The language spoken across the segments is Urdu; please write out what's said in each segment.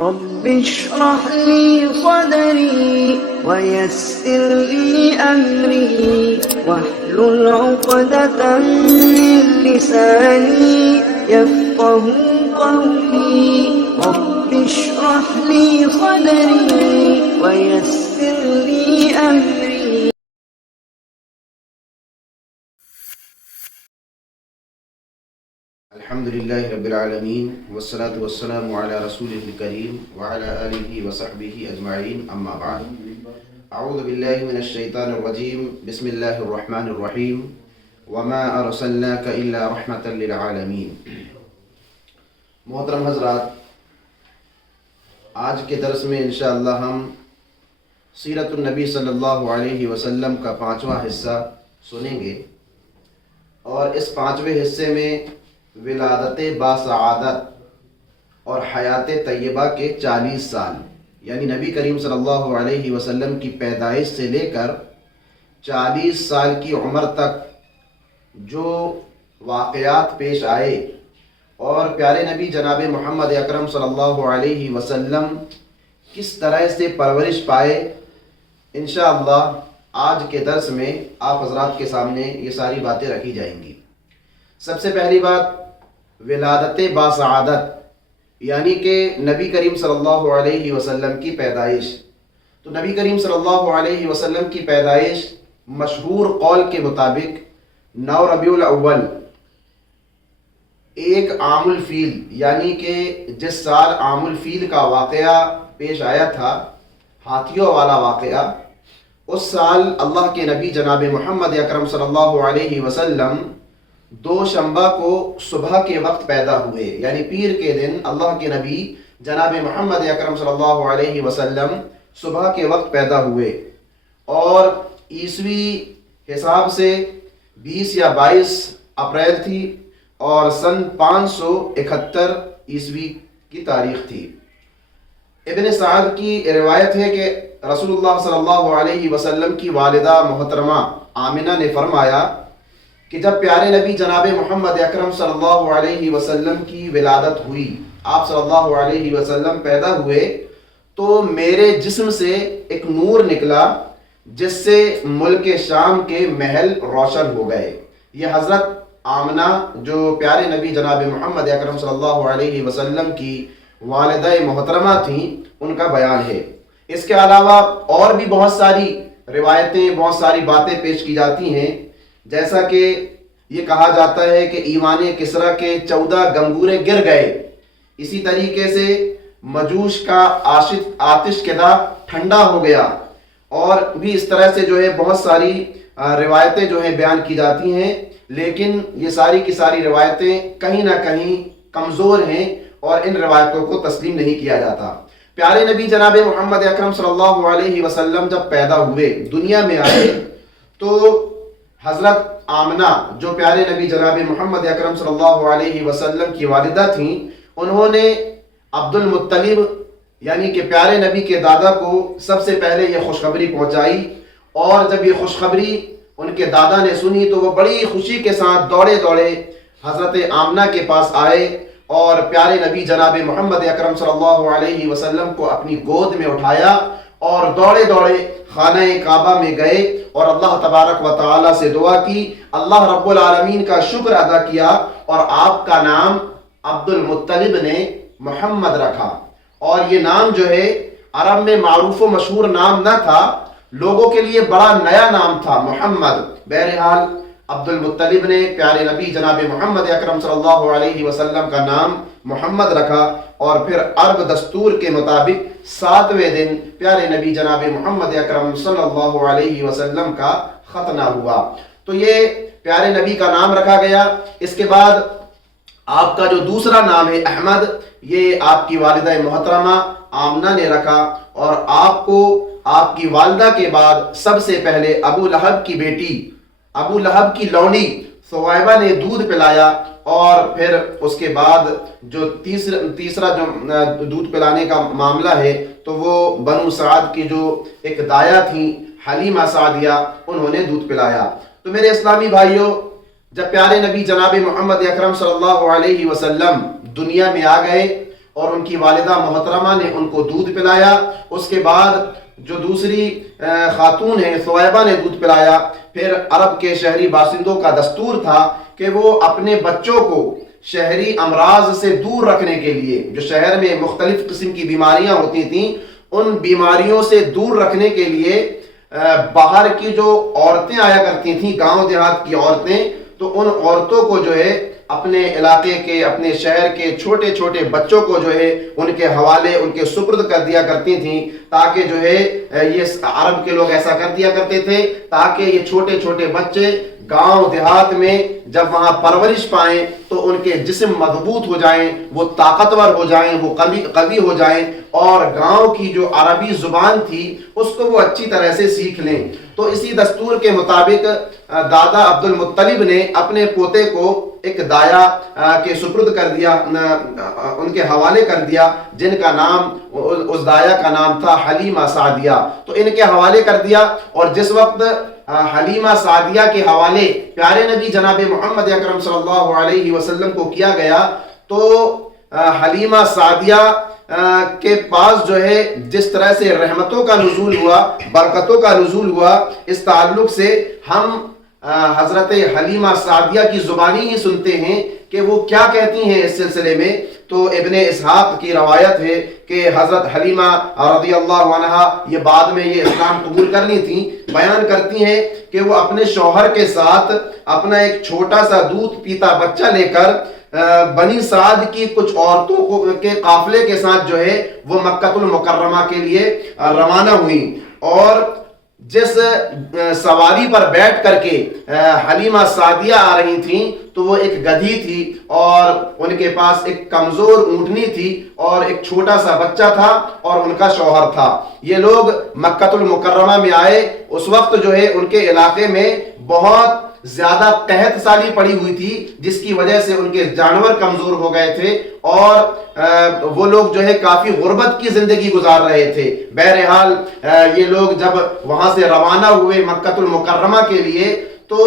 رب اشرح لي صدري ويسر لي أمري واحلل عقدة من لساني يفقه قولي رب اشرح لي صدري ويسر لي أمري. الحمد لله رب العالمين والصلاة والسلام على رسوله الكريم وعلى آله وصحبه أجمعين أما بعد أعوذ بالله من الشيطان الرجيم بسم الله الرحمن الرحيم وما أرسلناك إلا رحمة للعالمين. محترم حضرات، آج کے درس میں انشاءاللہ ہم سیرت النبی صلی اللہ علیہ وسلم کا 5واں حصہ سنیں گے، اور اس 5ویں حصے میں ولادت باسعادت اور حیات طیبہ کے 40 سال یعنی نبی کریم صلی اللہ علیہ وسلم کی پیدائش سے لے کر 40 سال کی عمر تک جو واقعات پیش آئے اور پیارے نبی جناب محمد اکرم صلی اللہ علیہ وسلم کس طرح سے پرورش پائے، انشاءاللہ آج کے درس میں آپ حضرات کے سامنے یہ ساری باتیں رکھی جائیں گی. سب سے پہلی بات ولادت باسعادت یعنی کہ نبی کریم صلی اللہ علیہ وسلم کی پیدائش. تو نبی کریم صلی اللہ علیہ وسلم کی پیدائش مشہور قول کے مطابق 9 ربیع الاول ایک عام الفیل یعنی کہ جس سال عام الفیل کا واقعہ پیش آیا تھا، ہاتھیوں والا واقعہ، اس سال اللہ کے نبی جناب محمد اکرم صلی اللہ علیہ وسلم دوشنبہ کو صبح کے وقت پیدا ہوئے، یعنی پیر کے دن اللہ کے نبی جناب محمد اکرم صلی اللہ علیہ وسلم صبح کے وقت پیدا ہوئے، اور عیسوی حساب سے 20 یا 22 اپریل تھی اور سن 571 عیسوی کی تاریخ تھی. ابن سعد کی روایت ہے کہ رسول اللہ صلی اللہ علیہ وسلم کی والدہ محترمہ آمنہ نے فرمایا کہ جب پیارے نبی جناب محمد اکرم صلی اللہ علیہ وسلم کی ولادت ہوئی، آپ صلی اللہ علیہ وسلم پیدا ہوئے، تو میرے جسم سے ایک نور نکلا جس سے ملک شام کے محل روشن ہو گئے. یہ حضرت آمنہ جو پیارے نبی جناب محمد اکرم صلی اللہ علیہ وسلم کی والدہ محترمہ تھیں، ان کا بیان ہے. اس کے علاوہ اور بھی بہت ساری روایتیں، بہت ساری باتیں پیش کی جاتی ہیں، جیسا کہ یہ کہا جاتا ہے کہ ایوان کسریٰ کے 14 گنگورے گر گئے، اسی طریقے سے مجوش کا آتش کدہ ٹھنڈا ہو گیا، اور بھی اس طرح سے جو ہے بہت ساری روایتیں جو ہیں بیان کی جاتی ہیں. لیکن یہ ساری کی ساری روایتیں کہیں نہ کہیں کمزور ہیں اور ان روایتوں کو تسلیم نہیں کیا جاتا. پیارے نبی جناب محمد اکرم صلی اللہ علیہ وسلم جب پیدا ہوئے، دنیا میں آئے، تو حضرت آمنہ جو پیارے نبی جناب محمد اکرم صلی اللہ علیہ وسلم کی والدہ تھیں، انہوں نے عبد المطلب یعنی کہ پیارے نبی کے دادا کو سب سے پہلے یہ خوشخبری پہنچائی، اور جب یہ خوشخبری ان کے دادا نے سنی تو وہ بڑی خوشی کے ساتھ دوڑے دوڑے حضرت آمنہ کے پاس آئے اور پیارے نبی جناب محمد اکرم صلی اللہ علیہ وسلم کو اپنی گود میں اٹھایا اور دوڑے دوڑے خانہ کعبہ میں گئے اور اللہ تبارک و تعالی سے دعا کی، اللہ رب العالمین کا شکر ادا کیا، اور آپ کا نام عبد المطلب نے محمد رکھا. اور یہ نام جو ہے عرب میں معروف و مشہور نام نہ تھا، لوگوں کے لیے بڑا نیا نام تھا محمد. بہرحال عبد المطلب نے پیارے نبی جناب محمد اکرم صلی اللہ علیہ وسلم کا نام محمد رکھا، اور پھر عرب دستور کے مطابق 7ویں دن پیارے نبی جناب محمد اکرم صلی اللہ علیہ وسلم کا ختنہ ہوا. تو یہ پیارے نبی کا نام رکھا گیا. اس کے بعد آپ کا جو دوسرا نام ہے احمد، یہ آپ کی والدہ محترمہ آمنہ نے رکھا، اور آپ کو آپ کی والدہ کے بعد سب سے پہلے ابو لہب کی بیٹی، ابو لہب کی لونڈی ثویبہ نے دودھ پلایا، اور پھر اس کے بعد جو تیسرا جو دودھ پلانے کا معاملہ ہے تو وہ بنو سعد کی جو ایک دایا تھیں حلیمہ سعدیہ، انہوں نے دودھ پلایا. تو میرے اسلامی بھائیوں، جب پیارے نبی جناب محمد اکرم صلی اللہ علیہ وسلم دنیا میں آ گئے اور ان کی والدہ محترمہ نے ان کو دودھ پلایا. اس کے بعد جو دوسری خاتون ہیں ثویبہ نے دودھ پلایا. پھر عرب کے شہری باشندوں کا دستور تھا کہ وہ اپنے بچوں کو شہری امراض سے دور رکھنے کے لیے، جو شہر میں مختلف قسم کی بیماریاں ہوتی تھیں، ان بیماریوں سے دور رکھنے کے لیے باہر کی جو عورتیں آیا کرتی تھیں، گاؤں دیہات کی عورتیں، تو ان عورتوں کو جو ہے اپنے علاقے کے، اپنے شہر کے چھوٹے چھوٹے بچوں کو جو ہے ان کے حوالے، ان کے سپرد کر دیا کرتی تھیں، تاکہ جو ہے یہ عرب کے لوگ ایسا کر دیا کرتے تھے تاکہ یہ چھوٹے چھوٹے بچے گاؤں دیہات میں جب وہاں پرورش پائیں تو ان کے جسم مضبوط ہو جائیں، وہ طاقتور ہو جائیں، وہ قوی ہو جائیں، اور گاؤں کی جو عربی زبان تھی اس کو وہ اچھی طرح سے سیکھ لیں. تو اسی دستور کے مطابق دادا عبد المطلب نے اپنے پوتے کو ایک دایا کے سپرد کر دیا، ان کے حوالے کر دیا، جن کا نام، اس دایا کا نام تھا حلیمہ سعدیہ. تو ان کے حوالے کر دیا. اور جس وقت حلیمہ سعدیہ کے حوالے پیارے نبی جناب محمد اکرم صلی اللہ علیہ وسلم کو کیا گیا تو حلیمہ سعدیہ کے پاس جو ہے جس طرح سے رحمتوں کا نزول ہوا، برکتوں کا نزول ہوا، اس تعلق سے ہم حضرت حلیمہ سعدیہ کی زبانی ہی سنتے ہیں کہ وہ کیا کہتی ہیں اس سلسلے میں. تو ابن اسحاق کی روایت ہے کہ حضرت حلیمہ رضی اللہ عنہا یہ بعد میں یہ اسلام قبول کرنی تھی، بیان کرتی ہیں کہ وہ اپنے شوہر کے ساتھ اپنا ایک چھوٹا سا دودھ پیتا بچہ لے کر بنی سعد کی کچھ عورتوں کے قافلے کے ساتھ جو ہے وہ مکہ المکرمہ کے لیے روانہ ہوئی. اور جس سواری پر بیٹھ کر کے حلیمہ سعدیہ آ رہی تھیں تو وہ ایک گدھی تھی اور ان کے پاس ایک کمزور اونٹنی تھی اور ایک چھوٹا سا بچہ تھا اور ان کا شوہر تھا. یہ لوگ مکہ المکرمہ میں آئے. اس وقت جو ہے ان کے علاقے میں بہت زیادہ قحط سالی پڑی ہوئی تھی، جس کی وجہ سے ان کے جانور کمزور ہو گئے تھے اور وہ لوگ جو ہے کافی غربت کی زندگی گزار رہے تھے. بہرحال یہ لوگ جب وہاں سے روانہ ہوئے مکہ المکرمہ کے لیے تو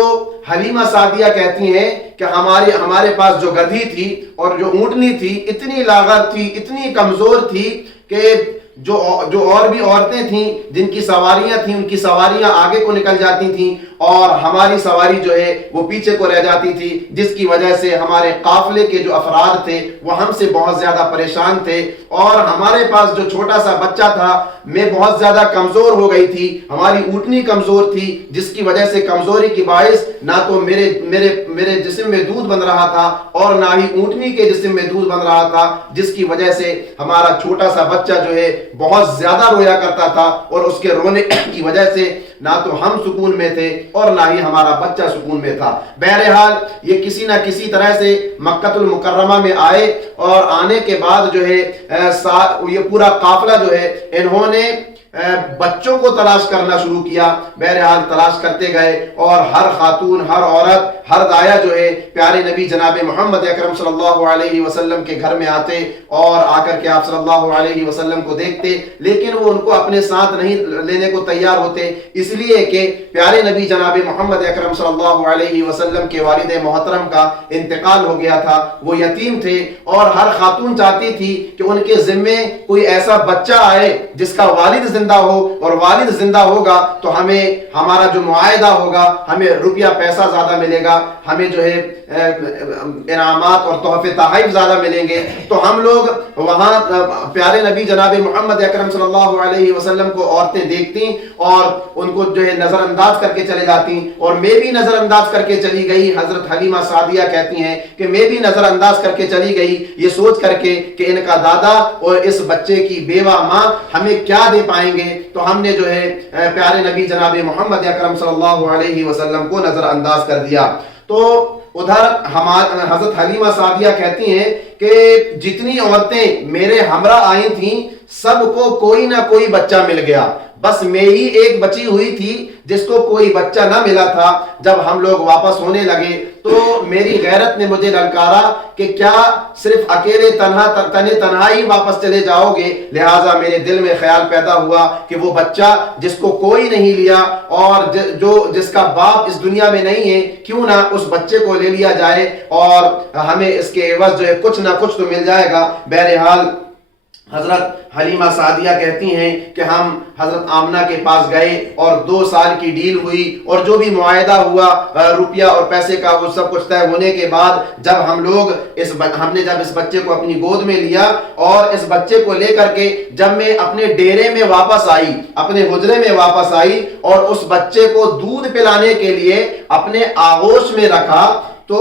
حلیمہ سعدیہ کہتی ہیں کہ ہمارے پاس جو گدھی تھی اور جو اونٹنی تھی اتنی لاغر تھی، اتنی کمزور تھی کہ جو اور بھی عورتیں تھیں جن کی سواریاں تھیں، ان کی سواریاں آگے کو نکل جاتی تھیں اور ہماری سواری جو ہے وہ پیچھے کو رہ جاتی تھی، جس کی وجہ سے ہمارے قافلے کے جو افراد تھے وہ ہم سے بہت زیادہ پریشان تھے. اور ہمارے پاس جو چھوٹا سا بچہ تھا میں بہت زیادہ کمزور ہو گئی تھی، ہماری اونٹنی کمزور تھی، جس کی وجہ سے کمزوری کی باعث نہ تو میرے جسم میں دودھ بن رہا تھا اور نہ ہی اونٹنی کے جسم میں دودھ بن رہا تھا، جس کی وجہ سے ہمارا چھوٹا سا بچہ جو ہے بہت زیادہ رویا کرتا تھا اور اس کے رونے کی وجہ سے نہ تو ہم سکون میں تھے اور نہ ہی ہمارا بچہ سکون میں تھا. بہرحال یہ کسی نہ کسی طرح سے مکہ المکرمہ میں آئے اور آنے کے بعد جو ہے یہ پورا قافلہ جو ہے انہوں نے بچوں کو تلاش کرنا شروع کیا. بہرحال تلاش کرتے گئے اور ہر خاتون، ہر عورت، ہر دایا جو ہے پیارے نبی جناب محمد اکرم صلی اللہ علیہ وسلم کے گھر میں آتے اور آ کر کے آپ صلی اللہ علیہ وسلم کو دیکھتے، لیکن وہ ان کو اپنے ساتھ نہیں لینے کو تیار ہوتے، اس لیے کہ پیارے نبی جناب محمد اکرم صلی اللہ علیہ وسلم کے والد محترم کا انتقال ہو گیا تھا، وہ یتیم تھے اور ہر خاتون چاہتی تھی کہ ان کے ذمے کوئی ایسا بچہ آئے جس کا والد زندہ ہو، اور والد زندہ ہوگا تو ہمیں ہمارا جو معاہدہ ہوگا، ہمیں روپیہ پیسہ زیادہ ملے گا، ہمیں جو ہے انعامات اور تحفے تحائف زیادہ ملیں گے. تو ہم لوگ وہاں پیارے نبی جناب محمد اکرم صلی اللہ علیہ وسلم کو عورتیں دیکھتی اور ان کو جو ہے نظر انداز کر کے چلے جاتی، اور میں بھی نظر انداز کر کے چلی گئی. حضرت حلیمہ سعدیہ کہتی ہیں کہ میں بھی نظر انداز کر کے چلی گئی، یہ سوچ کر کے کہ ان کا دادا اور اس بچے کی بیوہ ماں ہمیں کیا دے پائیں گے. تو ہم نے جو ہے پیارے نبی جناب محمد اکرم صلی اللہ علیہ وسلم کو نظر انداز کر دیا. تو ادھر حضرت حلیمہ سعدیہ کہتی ہیں کہ جتنی عورتیں میرے ہمراہ آئی تھیں سب کو کوئی نہ کوئی بچہ مل گیا، بس میں ہی ایک بچی ہوئی تھی جس کو کوئی بچہ نہ ملا تھا. جب ہم لوگ واپس ہونے لگے تو میری غیرت نے مجھے للکارا کہ کیا صرف اکیلے تنہا ہی واپس چلے جاؤ گے. لہٰذا میرے دل میں خیال پیدا ہوا کہ وہ بچہ جس کو کوئی نہیں لیا اور جس کا باپ اس دنیا میں نہیں ہے، کیوں نہ اس بچے کو لے لیا جائے اور ہمیں اس کے عوض جو ہے کچھ نہ کچھ تو مل جائے گا. بہرحال حضرت حلیمہ سعدیہ کہتی ہیں کہ ہم حضرت آمنہ کے پاس گئے اور 2 سال کی ڈیل ہوئی اور جو بھی معاہدہ ہوا روپیہ اور پیسے کا وہ سب کچھ طے ہونے کے بعد جب ہم نے جب اس بچے کو اپنی گود میں لیا اور اس بچے کو لے کر کے جب میں اپنے ڈیرے میں واپس آئی, اپنے حجرے میں واپس آئی اور اس بچے کو دودھ پلانے کے لیے اپنے آغوش میں رکھا, تو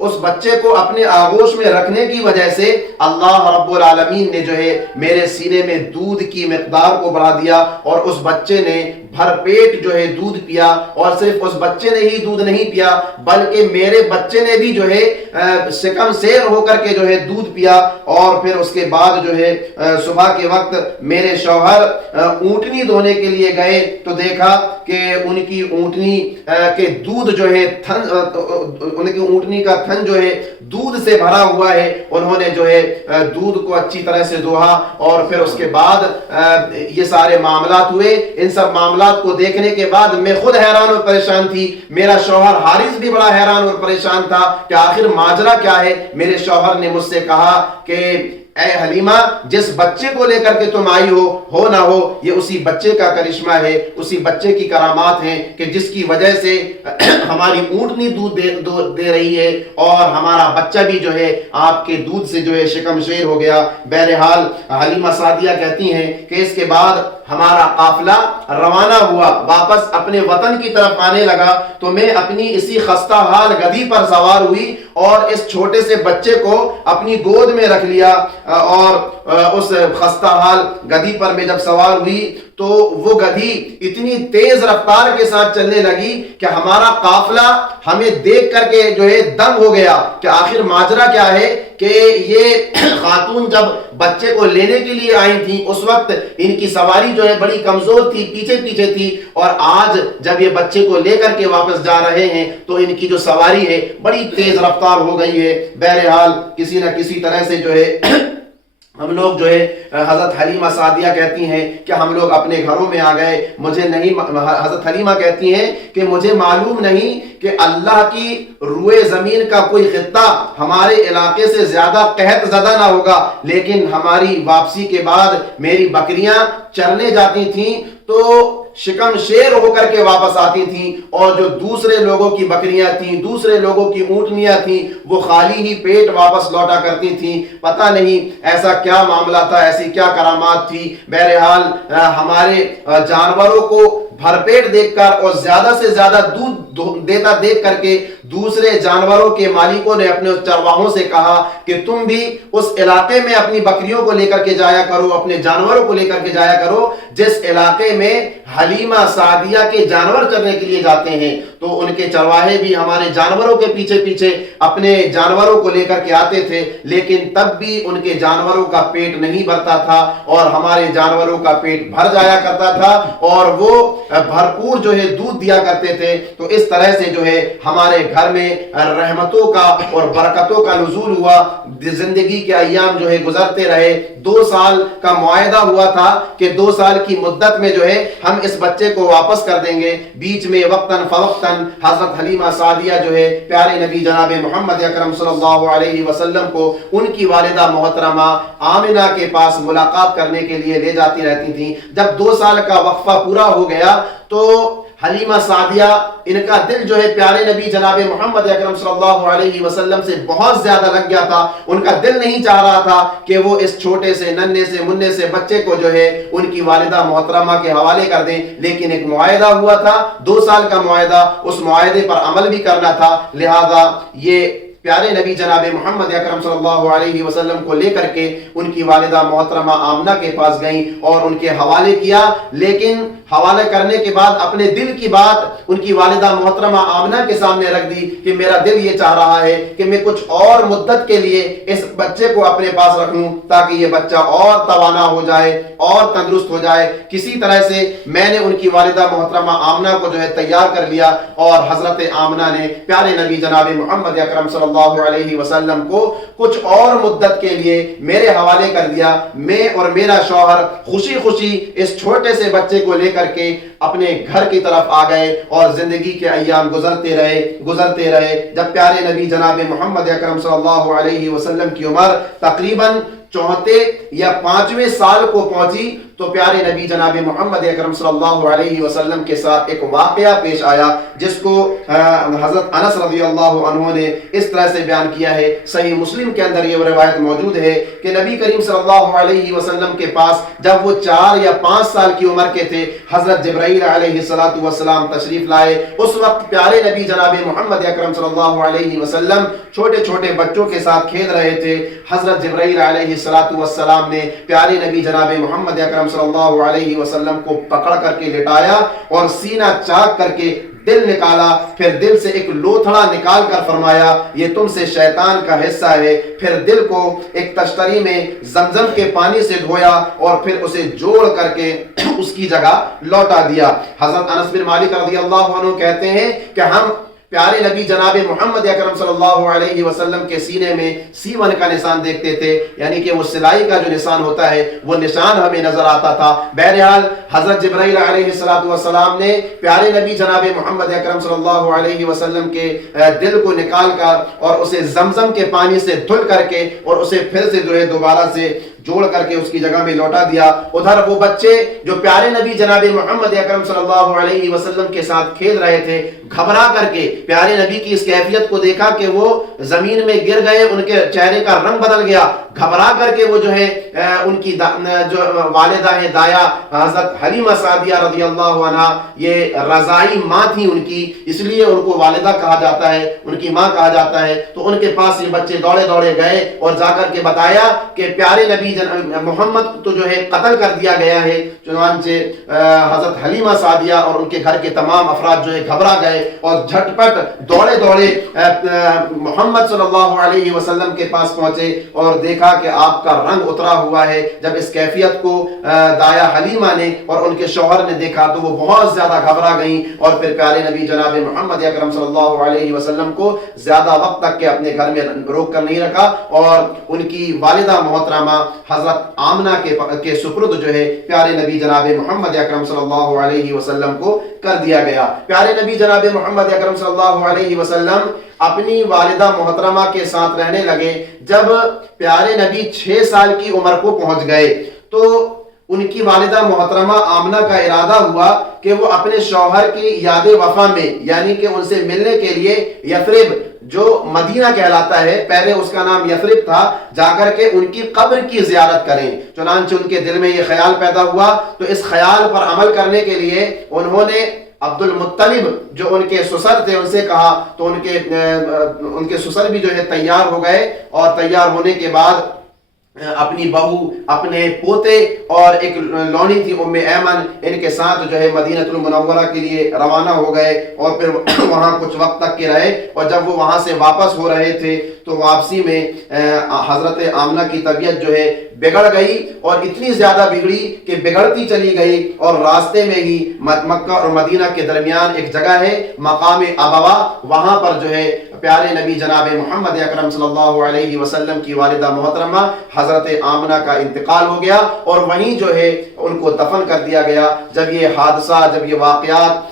اس بچے کو اپنے آغوش میں رکھنے کی وجہ سے اللہ رب العالمین نے جو ہے میرے سینے میں دودھ کی مقدار کو بڑھا دیا اور اس بچے نے بھر پیٹ جو ہے دودھ پیا. اور صرف اس بچے نے ہی دودھ نہیں پیا بلکہ میرے بچے نے بھی جو ہے شکم سیر ہو کر کے جو ہے دودھ پیا. اور پھر اس کے بعد جو ہے صبح کے وقت میرے شوہر اونٹنی دھونے کے لیے گئے تو دیکھا کہ ان کی اونٹنی کے دودھ جو ہے ان کی اونٹنی کا تھن جو ہے دودھ سے بھرا ہوا ہے. انہوں نے جو ہے دودھ کو اچھی طرح سے دھوہا اور پھر اس کے بعد یہ سارے معاملات ہوئے. ان سب معاملات کو دیکھنے کے بعد میں خود حیران اور پریشان تھی, میرا شوہر حارث بھی بڑا حیران اور پریشان تھا کہ آخر ماجرا کیا ہے. میرے شوہر نے مجھ سے کہا کہ اے حلیمہ, جس بچے کو لے کر کے تم آئی ہو نہ ہو, یہ اسی بچے کا کرشمہ ہے, اسی بچے کی کرامات ہیں کہ جس کی وجہ سے ہماری اونٹنی دودھ دے رہی ہے اور ہمارا بچہ بھی جو ہے آپ کے دودھ سے جو ہے شکم شیر ہو گیا. بہرحال حلیمہ سعدیہ کہتی ہیں کہ اس کے بعد ہمارا قافلہ روانہ ہوا, واپس اپنے وطن کی طرف آنے لگا, تو میں اپنی اسی خستہ حال گدھی پر سوار ہوئی اور اس چھوٹے سے بچے کو اپنی گود میں رکھ لیا. اور اس خستہ حال گدھی پر میں جب سوار ہوئی تو وہ گدھی اتنی تیز رفتار کے ساتھ چلنے لگی کہ ہمارا قافلہ ہمیں دیکھ کر کے جو ہے دنگ ہو گیا کہ آخر ماجرا کیا ہے. کہ یہ خاتون جب بچے کو لینے کے لیے آئی تھی اس وقت ان کی سواری جو ہے بڑی کمزور تھی, پیچھے تھی, اور آج جب یہ بچے کو لے کر کے واپس جا رہے ہیں تو ان کی جو سواری ہے بڑی تیز رفتار ہو گئی ہے. بہرحال کسی نہ کسی طرح سے جو ہے ہم لوگ جو ہے حضرت حلیمہ سعدیہ کہتی ہیں کہ ہم لوگ اپنے گھروں میں آ گئے. مجھے نہیں, حضرت حلیمہ کہتی ہیں کہ مجھے معلوم نہیں کہ اللہ کی روئے زمین کا کوئی خطہ ہمارے علاقے سے زیادہ قحط زدہ نہ ہوگا, لیکن ہماری واپسی کے بعد میری بکریاں چرنے جاتی تھیں تو شکم شیر ہو کر کے واپس آتی تھیں, اور جو دوسرے لوگوں کی بکریاں تھیں, دوسرے لوگوں کی اونٹنیاں تھیں, وہ خالی ہی پیٹ واپس لوٹا کرتی تھیں. پتہ نہیں ایسا کیا معاملہ تھا, ایسی کیا کرامات تھی. بہرحال ہمارے جانوروں کو بھر پیٹ دیکھ کر اور زیادہ سے زیادہ دودھ دیتا دیکھ کر کے دوسرے جانوروں کے مالکوں نے اپنے چرواہوں سے کہا کہ تم بھی اس علاقے میں اپنی بکریوں کو لے کر کے جایا کرو, اپنے جانوروں کو لے کر کے جایا کرو جس علاقے میں حلیمہ سعدیہ کے جانور چرنے کے لیے جاتے ہیں. تو ان کے چرواہے بھی ہمارے جانوروں کے پیچھے اپنے جانوروں کو لے کر کے آتے تھے, لیکن تب بھی ان کے جانوروں کا پیٹ نہیں بھرتا تھا اور ہمارے جانوروں کا پیٹ بھر جایا کرتا تھا اور وہ بھرپور جو ہے دودھ دیا کرتے تھے. تو اس طرح سے جو ہے ہمارے گھر میں رحمتوں کا اور برکتوں کا نزول ہوا. زندگی کے ایام جو ہے گزرتے رہے. 2 سال کا معاہدہ ہوا تھا کہ 2 سال کی مدت میں جو ہے ہم اس بچے کو واپس کر دیں گے. بیچ میں وقتاً فوقتاً حضرت حلیمہ سعدیہ جو ہے پیارے نبی جناب محمد اکرم صلی اللہ علیہ وسلم کو ان کی والدہ محترمہ آمنہ کے پاس ملاقات کرنے کے لیے لے جاتی رہتی تھیں. جب 2 سال کا وقفہ پورا ہو گیا تو حلیمہ سعدیہ ان کا دل جو ہے پیارے نبی جناب محمد اکرم صلی اللہ علیہ وسلم سے بہت زیادہ لگ گیا تھا. ان کا دل نہیں چاہ رہا تھا کہ وہ اس چھوٹے سے ننھے سے مننے سے بچے کو جو ہے ان کی والدہ محترمہ کے حوالے کر دیں, لیکن ایک معاہدہ ہوا تھا 2 سال کا معاہدہ, اس معاہدے پر عمل بھی کرنا تھا. لہذا یہ پیارے نبی جناب محمد اکرم صلی اللہ علیہ وسلم کو لے کر کے ان کی والدہ محترمہ آمنہ کے پاس گئیں اور ان کے حوالے کیا. لیکن حوالے کرنے کے بعد اپنے دل کی بات ان کی والدہ محترمہ آمنہ کے سامنے رکھ دی کہ میرا دل یہ چاہ رہا ہے کہ میں کچھ اور مدت کے لیے اس بچے کو اپنے پاس رکھوں تاکہ یہ بچہ اور توانا ہو جائے اور تندرست ہو جائے. کسی طرح سے میں نے ان کی والدہ محترمہ آمنہ کو جو ہے تیار کر لیا اور حضرت آمنہ نے پیارے نبی جناب محمد اکرم صلی اللہ علیہ وسلم کو کچھ اور مدت کے لیے میرے حوالے کر دیا. میں اور میرا شوہر خوشی خوشی اس چھوٹے سے بچے کو لے کر کر کے اپنے گھر کی طرف آ گئے اور زندگی کے ایام گزرتے رہے. جب پیارے نبی جناب محمد اکرم صلی اللہ علیہ وسلم کی عمر تقریباً 4 یا 5ویں سال کو پہنچی تو پیارے نبی جناب محمد اکرم صلی اللہ علیہ وسلم کے ساتھ ایک واقعہ پیش آیا جس کو حضرت انس رضی اللہ عنہ نے اس طرح سے بیان کیا ہے. صحیح مسلم کے اندر یہ روایت موجود ہے کہ نبی کریم صلی اللہ علیہ وسلم کے پاس جب وہ 4 یا 5 سال کی عمر کے تھے حضرت جبرائیل علیہ السلام تشریف لائے. اس وقت پیارے نبی جناب محمد اکرم صلی اللہ علیہ وسلم چھوٹے چھوٹے بچوں کے ساتھ کھیل رہے تھے. حضرت جبرائیل علیہ السلام نے پیارے نبی جناب محمد اکرم صلی اللہ علیہ وسلم کو پکڑ کر کے لٹایا اور سینہ چاک کر کے دل نکالا. پھر دل سے ایک لوتھڑا نکال کر فرمایا یہ تم سے شیطان کا حصہ ہے. پھر دل کو ایک تشتری میں زمزم کے پانی سے دھویا اور پھر اسے جوڑ کر کے اس کی جگہ لوٹا دیا. حضرت انس بن مالک رضی اللہ عنہ کہتے ہیں کہ ہم پیارے نبی جناب محمد اکرم صلی اللہ علیہ وسلم کے سینے میں سیون کا نشان دیکھتے تھے, یعنی کہ وہ سلائی کا جو نشان ہوتا ہے وہ نشان ہمیں نظر آتا تھا. بہرحال حضرت جبرائیل علیہ السلام نے پیارے نبی جناب محمد اکرم صلی اللہ علیہ وسلم کے دل کو نکال کر اور اسے زمزم کے پانی سے دھل کر کے اور اسے پھر سے جو ہے دوبارہ سے جوڑ کر کے اس کی جگہ میں لوٹا دیا. ادھر وہ بچے جو پیارے نبی جناب محمد اکرم صلی اللہ علیہ وسلم کے ساتھ کھیل رہے تھے گھبرا کر کے پیارے نبی کی اس کیفیت کو دیکھا کہ وہ زمین میں گر گئے, ان کے چہرے کا رنگ بدل گیا. گھبرا کر کے وہ جو ہے ان کی جو والدہ ہے دایا حضرت حلیمہ سعدیہ رضی اللہ عنہا, یہ رضائی ماں تھی ان کی, اس لیے ان کو والدہ کہا جاتا ہے, ان کی ماں کہا جاتا ہے. تو ان کے پاس یہ بچے دوڑے دوڑے گئے اور جا کر کے بتایا کہ پیارے نبی محمد تو جو ہے قتل کر دیا گیا ہے. چنانچہ حضرت حلیمہ سعدیہ اور ان کے گھر کے تمام افراد جو ہے گھبرا گئے اور جھٹ پٹ دوڑے دوڑے محمد صلی اللہ علیہ وسلم کے پاس پہنچے اور دیکھا کہ آپ کا رنگ اترا ہوا ہے. جب اس کیفیت کو دایا حلیمہ نے اور ان کے شوہر نے دیکھا تو وہ بہت زیادہ گھبرا گئیں اور پھر پیارے نبی جناب محمد اکرم صلی اللہ علیہ وسلم کو زیادہ وقت تک کے اپنے گھر میں روک کر نہیں رکھا اور ان کی والدہ محترمہ حضرت آمنہ کے سپرد جو ہے پیارے نبی جناب محمد اکرم صلی اللہ علیہ وسلم کو کر دیا گیا. پیارے نبی جناب محمد اکرم صلی اللہ علیہ وسلم اپنی والدہ محترمہ کے ساتھ رہنے لگے. جب پیارے نبی 6 سال کی عمر کو پہنچ گئے تو ان کی والدہ محترمہ آمنہ کا ارادہ ہوا کہ وہ اپنے شوہر کی یاد وفا میں, یعنی کہ ان سے ملنے کے لیے یثرب جو مدینہ کہلاتا ہے, پہلے اس کا نام یثرب تھا, جا کر کے ان کی قبر کی زیارت کریں. چنانچہ ان کے دل میں یہ خیال پیدا ہوا تو اس خیال پر عمل کرنے کے لیے انہوں نے عبد المطلب جو ان کے سسر تھے ان سے کہا. تو ان کے سسر بھی جو ہے تیار ہو گئے اور تیار ہونے کے بعد اپنی بہو, اپنے پوتے اور ایک لونی تھی ام ایمن, ان کے ساتھ جو ہے مدینہ المنورہ کے لیے روانہ ہو گئے اور پھر وہاں کچھ وقت تک کے رہے. اور جب وہ وہاں سے واپس ہو رہے تھے تو واپسی میں حضرت آمنہ کی طبیعت جو ہے بگڑ گئی اور اتنی زیادہ بگڑی کہ بگڑتی چلی گئی اور راستے میں ہی مکہ اور مدینہ کے درمیان ایک جگہ ہے مقام ابوا, وہاں پر جو ہے پیارے نبی جناب محمد اکرم صلی اللہ علیہ وسلم کی والدہ محترمہ حضرت آمنہ کا انتقال ہو گیا اور وہیں جو ہے ان کو دفن کر دیا گیا. جب یہ حادثہ, جب یہ واقعات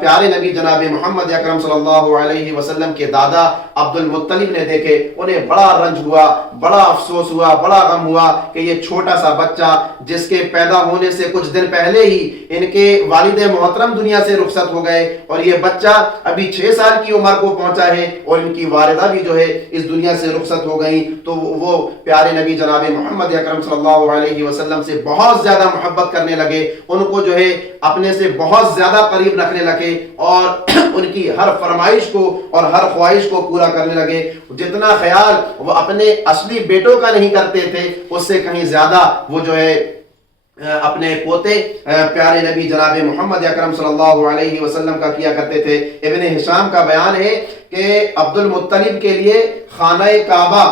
پیارے نبی جناب محمد اکرم صلی اللہ علیہ وسلم کے دادا عبد المطلب نے دیکھے, انہیں بڑا رنج ہوا, بڑا افسوس ہوا, بڑا غم ہوا کہ یہ چھوٹا سا بچہ جس کے پیدا ہونے سے کچھ دن پہلے ہی ان کے والد محترم دنیا سے رخصت ہو گئے اور یہ بچہ ابھی 6 سال کی عمر کو پہنچا ہے اور ان کی والدہ بھی جو ہے اس دنیا سے رخصت ہو گئی. تو وہ پیارے نبی جناب محمد اکرم صلی اللہ علیہ وسلم سے بہت زیادہ محبت کرنے لگے, ان کو جو ہے اپنے سے بہت زیادہ قریب رکھنے لگے اور ان کی ہر فرمائش کو اور ہر خواہش کو پورا کرنے لگے. جتنا خیال وہ اپنے اصلی بیٹوں کا نہیں کرتے تھے اس سے کہیں زیادہ وہ جو ہے اپنے پوتے پیارے نبی جناب محمد اکرم صلی اللہ علیہ وسلم کا کیا کرتے تھے. ابن ہشام کا بیان ہے کہ عبد المطلب کے لیے خانہ کعبہ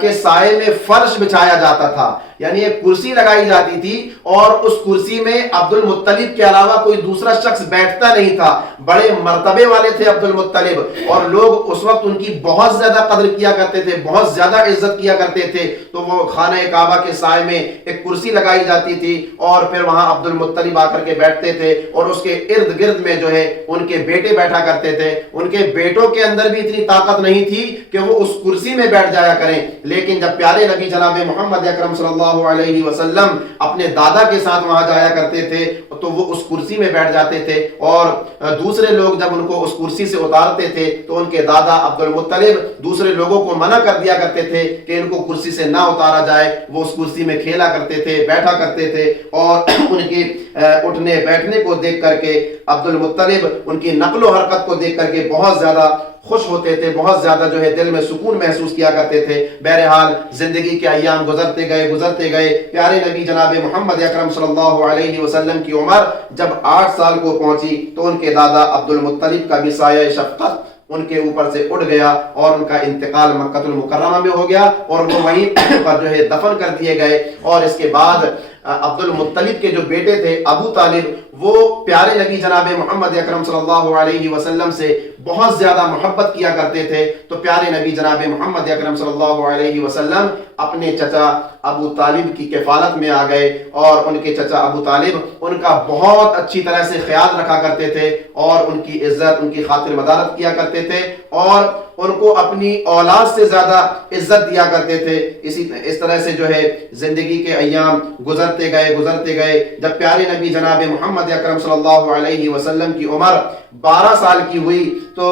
کے سائے میں فرش بچھایا جاتا تھا، یعنی ایک کرسی لگائی جاتی تھی اور اس کرسی میں عبد المطلب کے علاوہ کوئی دوسرا شخص بیٹھتا نہیں تھا۔ بڑے مرتبے والے تھے عبد المطلب، اور لوگ اس وقت ان کی بہت زیادہ قدر کیا کرتے تھے، بہت زیادہ عزت کیا کرتے تھے۔ تو وہ خانہ کعبہ کے سائے میں ایک کرسی لگائی جاتی تھی اور پھر وہاں عبد المطلب آ کر کے بیٹھتے تھے، اور اس کے ارد گرد میں جو ہے ان کے بیٹے بیٹھا کرتے تھے۔ ان کے بیٹوں کے اندر بھی اتنی طاقت نہیں تھی کہ وہ اس کرسی میں بیٹھ جایا کریں، لیکن جب پیارے نبی جناب محمد اکرم صلی اللہ علیہ وسلم اپنے دادا کے ساتھ وہاں جایا کرتے تھے تو وہ اس کرسی میں بیٹھ جاتے تھے، اور دوسرے لوگ جب ان کو اس کرسی سے اتارتے تھے تو ان کے دادا عبد المطلب دوسرے لوگوں کو منع کر دیا کرتے تھے کہ ان کو کرسی سے نہ اتارا جائے۔ وہ اس کرسی میں کھیلا کرتے تھے، بیٹھا کرتے تھے، اور ان کی اٹھنے بیٹھنے کو دیکھ کر کے عبد المطلب ان کی نقل و حرکت کو دیکھ کر کے بہت زیادہ خوش ہوتے تھے، بہت زیادہ جو ہے دل میں سکون محسوس کیا کرتے تھے۔ بہرحال زندگی کے ایام گزرتے گئے، پیارے نبی جناب محمد اکرم صلی اللہ علیہ وسلم کی عمر جب 8 سال کو پہنچی تو ان کے دادا عبد المطلب کا بھی سایہ شفقت ان کے اوپر سے اٹھ گیا، اور ان کا انتقال مکہ المکرمہ میں ہو گیا، اور وہ وہیں پر جو ہے دفن کر دیے گئے۔ اور اس کے بعد عبد المطلب کے جو بیٹے تھے ابو طالب، وہ پیارے نبی جناب محمد اکرم صلی اللہ علیہ وسلم سے بہت زیادہ محبت کیا کرتے تھے۔ تو پیارے نبی جناب محمد اکرم صلی اللہ علیہ وسلم اپنے چچا ابو طالب کی کفالت میں آ گئے، اور ان کے چچا ابو طالب ان کا بہت اچھی طرح سے خیال رکھا کرتے تھے، اور ان کی عزت، ان کی خاطر مدارت کیا کرتے تھے، اور ان کو اپنی اولاد سے زیادہ عزت دیا کرتے تھے۔ اس طرح سے جو ہے زندگی کے ایام گزرتے گئے۔ جب پیارے نبی جناب محمد اکرم صلی اللہ علیہ وسلم کی عمر 12 سال کی ہوئی تو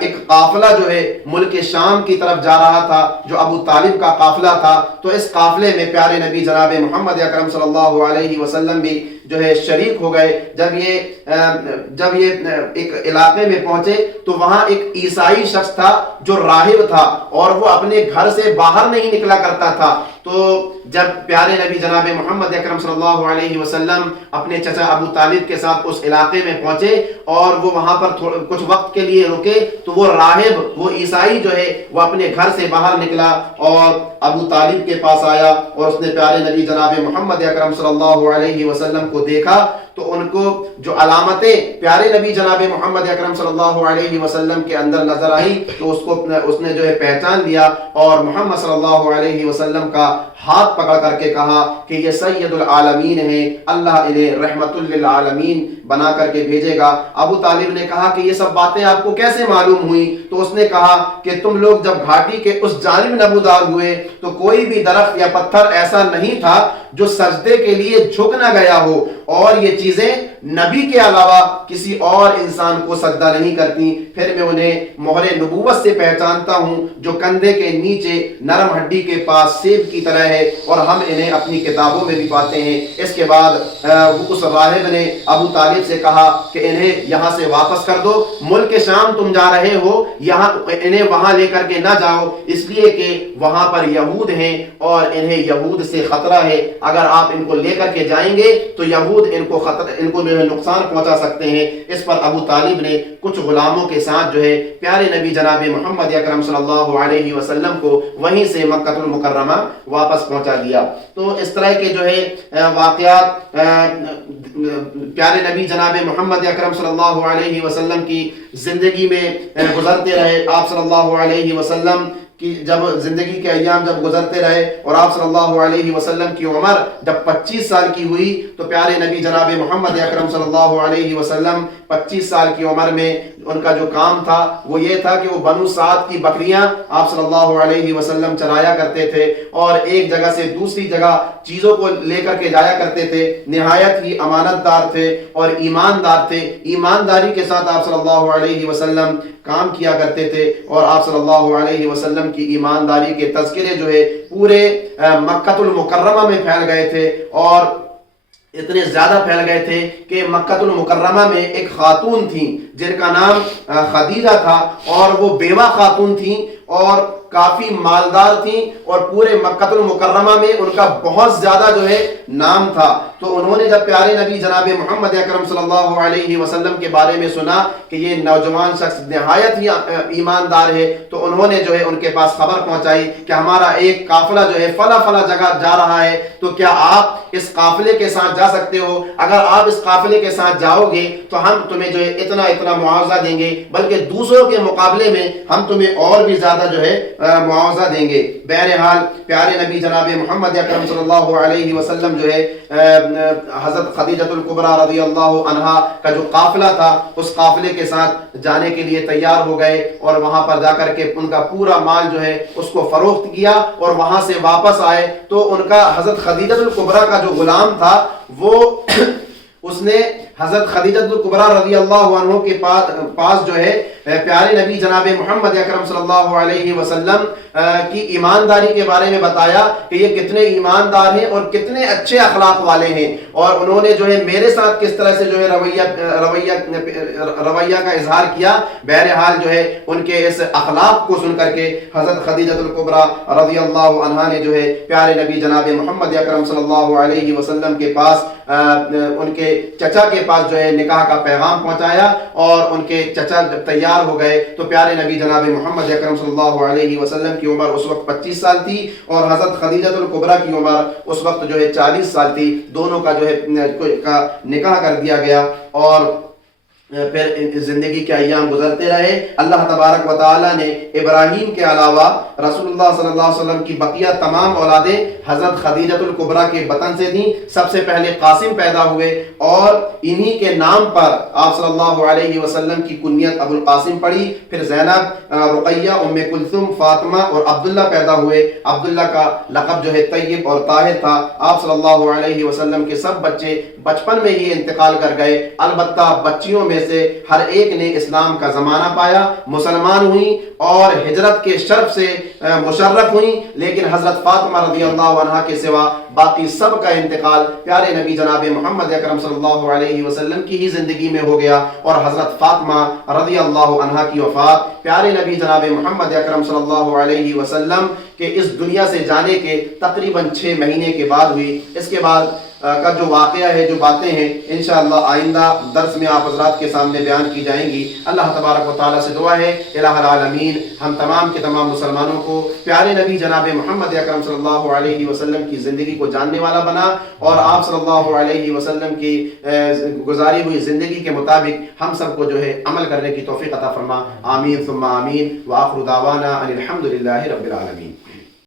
ایک قافلہ جو ہے ملک شام کی طرف جا رہا تھا، جو ابو طالب کا قافلہ تھا۔ تو اس قافلے میں پیارے نبی جناب محمد اکرم صلی اللہ علیہ وسلم بھی جو ہے شریک ہو گئے۔ جب یہ ایک علاقے میں پہنچے تو وہاں ایک عیسائی شخص تھا جو راہب تھا، اور وہ اپنے گھر سے باہر نہیں نکلا کرتا تھا۔ تو جب پیارے نبی جناب محمد اکرم صلی اللہ علیہ وسلم اپنے چچا ابو طالب کے ساتھ اس علاقے میں پہنچے اور وہ وہاں پر کچھ وقت کے لیے رکے، تو وہ راہب، وہ عیسائی جو ہے وہ اپنے گھر سے باہر نکلا اور ابو طالب کے پاس آیا، اور اس نے پیارے نبی جناب محمد اکرم صلی اللہ علیہ وسلم کو دیکھا تو ان کو جو علامتیں پیارے نبی جناب محمد اکرم صلی اللہ علیہ وسلم کے اندر نظر آئی تو اس نے جو ہے پہچان لیا، اور محمد صلی اللہ علیہ وسلم کا ہاتھ پکڑ کر کے کہا کہ یہ سید العالمین ہیں، اللہ انہیں رحمت للعالمین بنا کر کے بھیجے گا۔ ابو طالب نے کہا کہ یہ سب باتیں آپ کو کیسے معلوم ہوئی؟ تو اس نے کہا کہ تم لوگ جب گھاٹی کے اس جانب نمودار ہوئے تو کوئی بھی درخت یا پتھر ایسا نہیں تھا جو سجدے کے لیے جھک نہ گیا ہو، اور یہ چیزیں نبی کے علاوہ کسی اور انسان کو سجدہ نہیں کرتی۔ پھر میں انہیں مہر نبوت سے پہچانتا ہوں جو کندھے کے نیچے نرم ہڈی کے پاس سیب کی طرح ہے، اور ہم انہیں اپنی کتابوں میں بھی پاتے ہیں۔ اس کے بعد اس راہب نے ابو طالب سے کہا کہ انہیں یہاں سے واپس کر دو، ملک شام تم جا رہے ہو، یہاں انہیں وہاں لے کر کے نہ جاؤ، اس لیے کہ وہاں پر یہود ہیں اور انہیں یہود سے خطرہ ہے، اگر آپ ان کو لے کر کے جائیں گے تو یہود ان کو جو ہے نقصان پہنچا سکتے ہیں۔ اس پر ابو طالب نے کچھ غلاموں کے ساتھ جو ہے پیارے نبی جناب محمد اکرم صلی اللہ علیہ وسلم کو وہیں سے مکہ المکرمہ واپس پہنچا دیا۔ تو اس طرح کے جو ہے واقعات پیارے نبی جناب محمد اکرم صلی اللہ علیہ وسلم کی زندگی میں گزرتے رہے۔ آپ صلی اللہ علیہ وسلم کہ جب زندگی کے ایام جب گزرتے رہے اور آپ صلی اللہ علیہ وسلم کی عمر جب 25 سال کی ہوئی تو پیارے نبی جناب محمد اکرم صلی اللہ علیہ وسلم 25 سال کی عمر میں ان کا جو کام تھا وہ یہ تھا کہ وہ بنو سعد کی بکریاں آپ صلی اللہ علیہ وسلم چرایا کرتے تھے اور ایک جگہ سے دوسری جگہ چیزوں کو لے کر کے جایا کرتے تھے۔ نہایت ہی امانت دار تھے اور ایماندار تھے، ایمانداری کے ساتھ آپ صلی اللہ علیہ وسلم کام کیا کرتے تھے، اور آپ صلی اللہ علیہ وسلم کی ایمانداری کے تذکرے جو ہے پورے مکہ المکرمہ میں پھیل گئے تھے، اور اتنے زیادہ پھیل گئے تھے کہ مکہ المکرمہ میں ایک خاتون تھیں جن کا نام خدیجہ تھا، اور وہ بیوہ خاتون تھیں اور کافی مالدار تھیں اور پورے مکہ المکرمہ میں ان کا بہت زیادہ جو ہے نام تھا. تو انہوں نے جب پیارے نبی جناب محمد اکرم صلی اللہ علیہ وسلم کے بارے میں سنا کہ یہ نوجوان شخص نہایت ہی ایماندار ہے, تو انہوں نے جو ہے ان کے پاس خبر پہنچائی کہ ہمارا ایک قافلہ جو ہے فلاں فلاں جگہ جا رہا ہے, تو کیا آپ اس قافلے کے ساتھ جا سکتے ہو؟ اگر آپ اس قافلے کے ساتھ جاؤ گے تو ہم تمہیں جو ہے اتنا اتنا معاوضہ دیں گے, بلکہ دوسروں کے مقابلے میں ہم تمہیں اور بھی زیادہ جو ہے معاوضہ دیں گے. بہرحال پیارے نبی جناب محمد اکرم صلی اللہ علیہ وسلم جو ہے حضرت خدیجہ الکبریٰ رضی اللہ عنہا کا جو قافلہ تھا اس قافلے کے ساتھ جانے کے لیے تیار ہو گئے, اور وہاں پر جا کر کے ان کا پورا مال جو ہے اس کو فروخت کیا, اور وہاں سے واپس آئے تو ان کا حضرت خدیجہ الکبریٰ کا جو غلام تھا وہ اس نے حضرت خدیجہ الکبریٰ رضی اللہ عنہ کے پاس جو ہے پیارے نبی جناب محمد اکرم صلی اللہ علیہ وسلم کی ایمانداری کے بارے میں بتایا کہ یہ کتنے ایماندار ہیں اور کتنے اچھے اخلاق والے ہیں, اور انہوں نے جو ہے میرے ساتھ کس طرح سے جو ہے رویہ کا اظہار کیا. بہرحال جو ہے ان کے اس اخلاق کو سن کر کے حضرت خدیجہ الکبریٰ رضی اللہ عنہا نے جو ہے پیارے نبی جناب محمد اکرم صلی اللہ علیہ وسلم کے پاس ان کے چچا کے پاس جو ہے نکاح کا پیغام پہنچایا, اور ان کے چچا جب تیار ہو گئے تو پیارے نبی جناب محمد اکرم صلی اللہ علیہ وسلم کی عمر اس وقت 25 سال تھی, اور حضرت خدیجہ الکبریٰ کی عمر اس وقت جو ہے 40 سال تھی. دونوں کا جو ہے کا نکاح کر دیا گیا, اور پھر زندگی کے ایام گزرتے رہے. اللہ تبارک و تعالی نے ابراہیم کے علاوہ رسول اللہ صلی اللہ علیہ وسلم کی بقیہ تمام اولادیں حضرت خدیجہ الکبریٰ کے بطن سے تھیں. سب سے پہلے قاسم پیدا ہوئے, اور انہی کے نام پر آپ صلی اللہ علیہ وسلم کی کنیت ابو القاسم پڑی. پھر زینب, رقیہ, ام کلثوم, فاطمہ اور عبداللہ پیدا ہوئے. عبداللہ کا لقب جو ہے طیب اور طاہر تھا. آپ صلی اللہ علیہ وسلم کے سب بچے بچپن میں ہی انتقال کر گئے. البتہ بچیوں میں سے ہر ایک نے اسلام کا زمانہ پایا, مسلمان ہوئی اور ہجرت کے شرف سے مشرف ہوئی, لیکن حضرت فاطمہ رضی اللہ عنہا کے سوا باقی سب کا انتقال پیارے نبی جناب محمد اکرم صلی اللہ علیہ وسلم کی ہی زندگی میں ہو گیا. اور حضرت فاطمہ رضی اللہ عنہا کی وفات پیارے نبی جناب محمد اکرم صلی اللہ علیہ وسلم کے اس دنیا سے جانے کے تقریباً 6 مہینے کے بعد ہوئی. اس کے بعد کا جو واقعہ ہے, جو باتیں ہیں, انشاءاللہ آئندہ درس میں آپ حضرات کے سامنے بیان کی جائیں گی. اللہ تبارک و تعالیٰ سے دعا ہے الہ العالمین ہم تمام کے تمام مسلمانوں کو پیارے نبی جناب محمد اکرم صلی اللہ علیہ وسلم کی زندگی کو جاننے والا بنا, اور آپ صلی اللہ علیہ وسلم کی گزاری ہوئی زندگی کے مطابق ہم سب کو جو ہے عمل کرنے کی توفیق عطا فرما. آمین ثم آمین. وآخر دعوانا ان الحمد للہ رب العالمین.